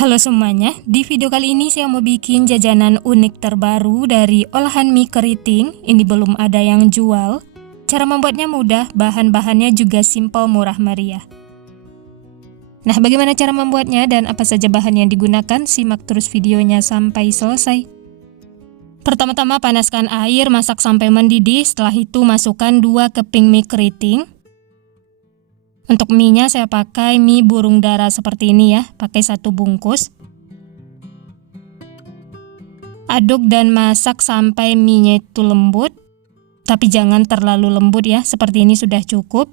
Halo semuanya, di video kali ini saya mau bikin jajanan unik terbaru dari olahan mie keriting. Ini belum ada yang jual. Cara membuatnya mudah, bahan-bahannya juga simpel, murah meriah. Nah, bagaimana cara membuatnya dan apa saja bahan yang digunakan? Simak terus videonya sampai selesai. Pertama-tama panaskan air, masak sampai mendidih. Setelah itu masukkan 2 keping mie keriting. Untuk mie-nya saya pakai mie burung dara seperti ini ya, pakai 1 bungkus. Aduk dan masak sampai mie-nya itu lembut, tapi jangan terlalu lembut ya, seperti ini sudah cukup.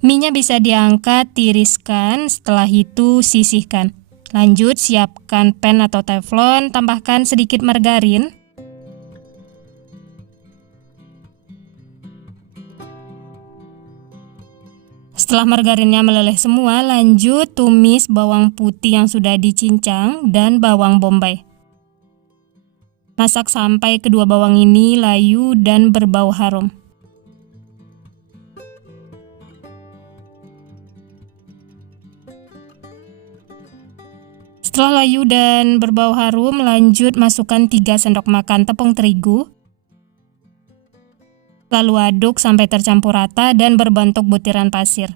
Mie-nya bisa diangkat, tiriskan, setelah itu sisihkan. Lanjut siapkan pan atau teflon, tambahkan sedikit margarin. Setelah margarinnya meleleh semua, lanjut tumis bawang putih yang sudah dicincang dan bawang bombay. Masak sampai kedua bawang ini layu dan berbau harum. Setelah layu dan berbau harum, lanjut masukkan 3 sendok makan tepung terigu. Lalu aduk sampai tercampur rata dan berbentuk butiran pasir.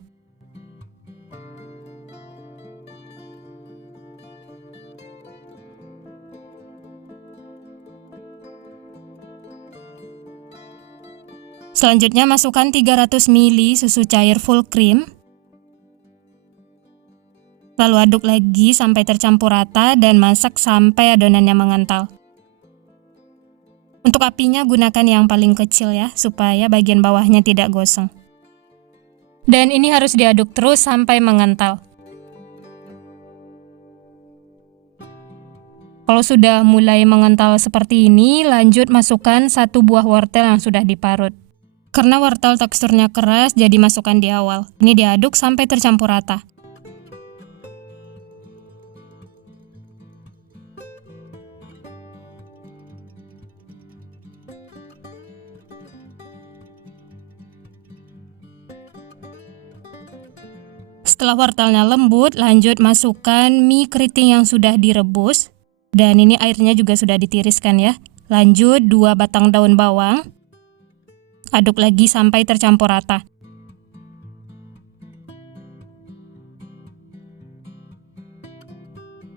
Selanjutnya masukkan 300 ml susu cair full cream. Lalu aduk lagi sampai tercampur rata dan masak sampai adonannya mengental. Untuk apinya gunakan yang paling kecil ya, supaya bagian bawahnya tidak gosong. Dan ini harus diaduk terus sampai mengental. Kalau sudah mulai mengental seperti ini, lanjut masukkan 1 buah wortel yang sudah diparut. Karena wortel teksturnya keras, jadi masukkan di awal. Ini diaduk sampai tercampur rata. Setelah wortelnya lembut, lanjut masukkan mie keriting yang sudah direbus. Dan ini airnya juga sudah ditiriskan ya. Lanjut 2 batang daun bawang. Aduk lagi sampai tercampur rata.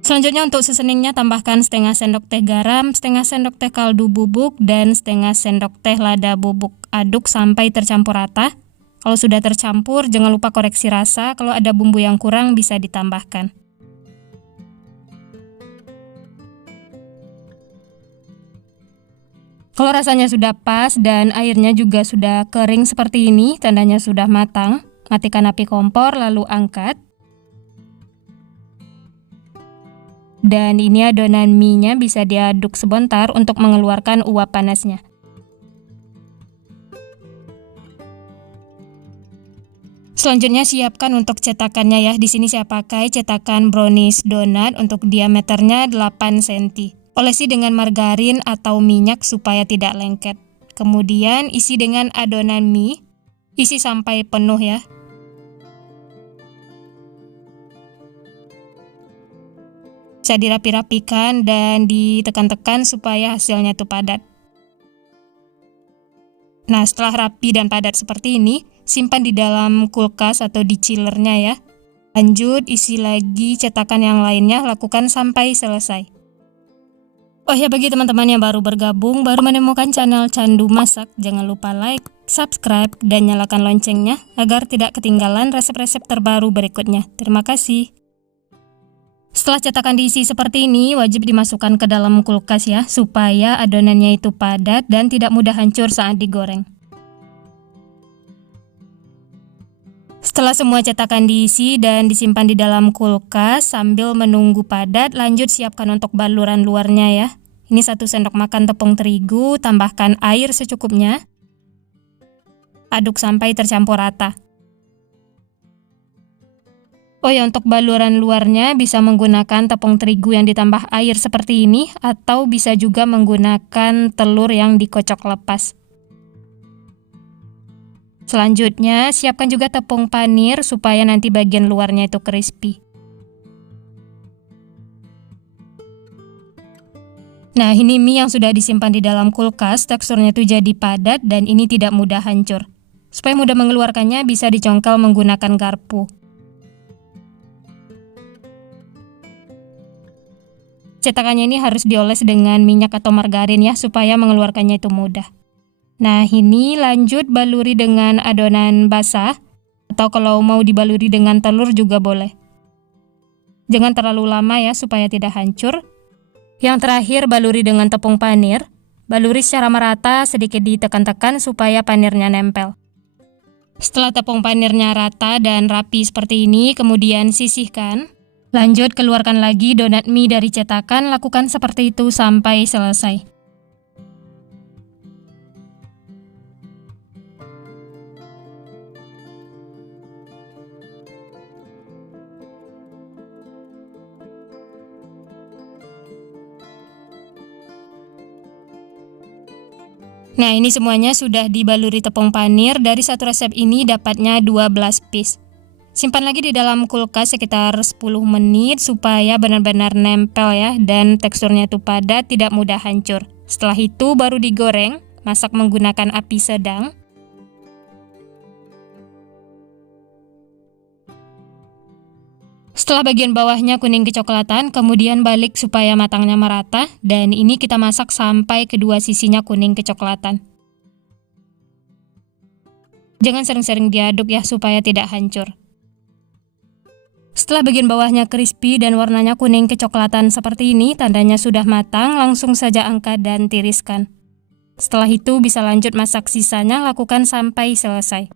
Selanjutnya untuk seasoningnya tambahkan setengah sendok teh garam, setengah sendok teh kaldu bubuk, dan setengah sendok teh lada bubuk. Aduk sampai tercampur rata. Kalau sudah tercampur, jangan lupa koreksi rasa. Kalau ada bumbu yang kurang, bisa ditambahkan. Kalau rasanya sudah pas dan airnya juga sudah kering seperti ini, tandanya sudah matang. Matikan api kompor, lalu angkat. Dan ini adonan mie-nya bisa diaduk sebentar untuk mengeluarkan uap panasnya. Selanjutnya siapkan untuk cetakannya ya. Di sini saya pakai cetakan brownies donat untuk diameternya 8 cm. Olesi dengan margarin atau minyak supaya tidak lengket. Kemudian isi dengan adonan mie. Isi sampai penuh ya. Bisa dirapi-rapikan dan ditekan-tekan supaya hasilnya itu padat. Nah, setelah rapi dan padat seperti ini, simpan di dalam kulkas atau di chillernya ya. Lanjut isi lagi cetakan yang lainnya, lakukan sampai selesai. Oh ya, bagi teman-teman yang baru bergabung, baru menemukan channel Candu Masak, jangan lupa like, subscribe, dan nyalakan loncengnya agar tidak ketinggalan resep-resep terbaru berikutnya. Terima kasih. Setelah cetakan diisi seperti ini, wajib dimasukkan ke dalam kulkas ya, supaya adonannya itu padat dan tidak mudah hancur saat digoreng. Setelah semua cetakan diisi dan disimpan di dalam kulkas sambil menunggu padat, lanjut siapkan untuk baluran luarnya ya. Ini 1 sendok makan tepung terigu, tambahkan air secukupnya. Aduk sampai tercampur rata. Oh ya, untuk baluran luarnya bisa menggunakan tepung terigu yang ditambah air seperti ini, atau bisa juga menggunakan telur yang dikocok lepas. Selanjutnya, siapkan juga tepung panir supaya nanti bagian luarnya itu crispy. Nah, ini mie yang sudah disimpan di dalam kulkas, teksturnya itu jadi padat dan ini tidak mudah hancur. Supaya mudah mengeluarkannya, bisa dicongkel menggunakan garpu. Cetakannya ini harus dioles dengan minyak atau margarin ya, supaya mengeluarkannya itu mudah. Nah, ini lanjut baluri dengan adonan basah, atau kalau mau dibaluri dengan telur juga boleh. Jangan terlalu lama ya, supaya tidak hancur. Yang terakhir, baluri dengan tepung panir. Baluri secara merata, sedikit ditekan-tekan supaya panirnya nempel. Setelah tepung panirnya rata dan rapi seperti ini, kemudian sisihkan. Lanjut, keluarkan lagi donat mie dari cetakan, lakukan seperti itu sampai selesai. Nah, ini semuanya sudah dibaluri tepung panir. Dari satu resep ini dapatnya 12 piece. Simpan lagi di dalam kulkas sekitar 10 menit supaya benar-benar nempel ya, dan teksturnya itu padat, tidak mudah hancur. Setelah itu baru digoreng, masak menggunakan api sedang. Setelah bagian bawahnya kuning kecoklatan, kemudian balik supaya matangnya merata, dan ini kita masak sampai kedua sisinya kuning kecoklatan. Jangan sering-sering diaduk ya, supaya tidak hancur. Setelah bagian bawahnya crispy dan warnanya kuning kecoklatan seperti ini, tandanya sudah matang, langsung saja angkat dan tiriskan. Setelah itu bisa lanjut masak sisanya, lakukan sampai selesai.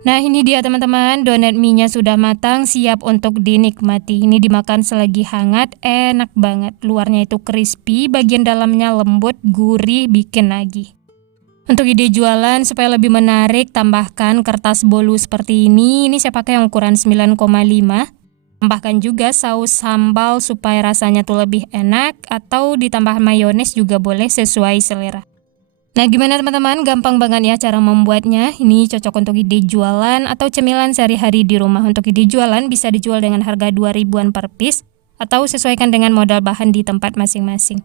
Nah, ini dia teman-teman, donat mie-nya sudah matang, siap untuk dinikmati. Ini dimakan selagi hangat, enak banget. Luarnya itu crispy, bagian dalamnya lembut, gurih, bikin nagih. Untuk ide jualan supaya lebih menarik, tambahkan kertas bolu seperti ini. Ini saya pakai yang ukuran 9,5. Tambahkan juga saus sambal supaya rasanya tuh lebih enak, atau ditambah mayones juga boleh sesuai selera. Nah, gimana teman-teman? Gampang banget ya cara membuatnya. Ini cocok untuk ide jualan atau cemilan sehari-hari di rumah. Untuk ide jualan bisa dijual dengan harga 2.000-an per piece atau sesuaikan dengan modal bahan di tempat masing-masing.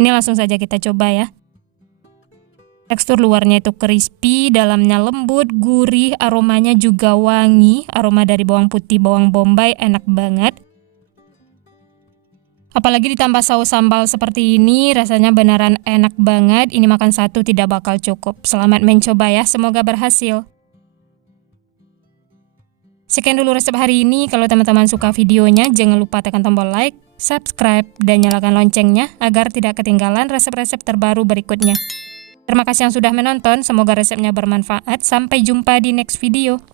Ini langsung saja kita coba ya. Tekstur luarnya itu crispy, dalamnya lembut, gurih, aromanya juga wangi. Aroma dari bawang putih, bawang bombay, enak banget. Apalagi ditambah saus sambal seperti ini, rasanya beneran enak banget. Ini makan satu tidak bakal cukup. Selamat mencoba ya, semoga berhasil. Sekian dulu resep hari ini. Kalau teman-teman suka videonya, jangan lupa tekan tombol like, subscribe, dan nyalakan loncengnya agar tidak ketinggalan resep-resep terbaru berikutnya. Terima kasih yang sudah menonton, semoga resepnya bermanfaat. Sampai jumpa di next video.